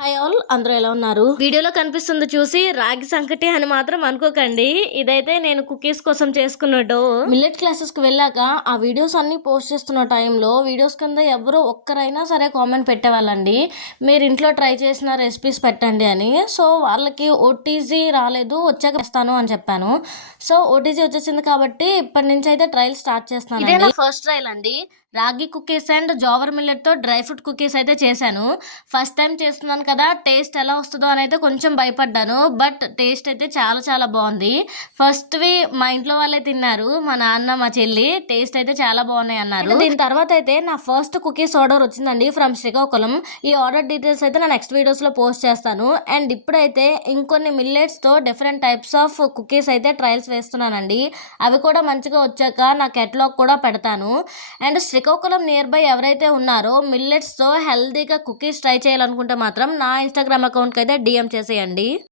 Hi all, అందరూ ఎలా ఉన్నారు? వీడియోలో కనిపిస్తుంది చూసి రాగి సంకటి అని మాత్రం అనుకోకండి. ఇదైతే నేను కుకీస్ కోసం చేసుకున్న డో. మిల్లెట్ క్లాసెస్కి వెళ్ళాక ఆ వీడియోస్ అన్ని పోస్ట్ చేస్తున్న టైంలో వీడియోస్ కింద ఎవరో ఒక్కరైనా సరే కామెంట్ పెట్టేవాళ్ళండి, మీరు ఇంట్లో ట్రై చేసిన రెసిపీస్ పెట్టండి అని. సో వాళ్ళకి ఓటీజీ రాలేదు, వచ్చాక చేస్తాను అని చెప్పాను. సో ఓటీజీ వచ్చేసింది కాబట్టి ఇప్పటి నుంచి అయితే ట్రయల్ స్టార్ట్ చేస్తున్నాను. ఇదే నా ఫస్ట్ ట్రయల్ అండి. రాగి కుకీస్ అండ్ జోవర్ మిల్లెట్తో డ్రై ఫ్రూట్ కుకీస్ అయితే చేశాను. ఫస్ట్ టైం చేస్తున్నాను కదా, టేస్ట్ ఎలా వస్తుందో అని అయితే కొంచెం భయపడ్డాను. బట్ టేస్ట్ అయితే చాలా చాలా బాగుంది. ఫస్ట్వి మా ఇంట్లో వాళ్ళే తిన్నారు, మా నాన్న మా చెల్లి. టేస్ట్ అయితే చాలా బాగున్నాయి అన్నారు. దీని తర్వాత అయితే నా ఫస్ట్ కుకీస్ ఆర్డర్ వచ్చిందండి ఫ్రమ్ శ్రీకాకుళం. ఈ ఆర్డర్ డీటెయిల్స్ అయితే నా నెక్స్ట్ వీడియోస్లో పోస్ట్ చేస్తాను. అండ్ ఇప్పుడైతే ఇంకొన్ని మిల్లెట్స్తో డిఫరెంట్ టైప్స్ ఆఫ్ కుకీస్ అయితే ట్రయల్స్ వేస్తున్నానండి. అవి కూడా మంచిగా వచ్చాక నా కెటలాగ్ కూడా పెడతాను. అండ్ శ్రీకాకుళం నియర్ బై ఎవరైతే ఉన్నారో మిల్లెట్స్తో హెల్తీగా కుకీస్ ట్రై చేయాలనుకుంటే మాత్రం నా ఇన్స్టాగ్రామ్ అకౌంట్కి అయితే డిఎం చేసేయండి.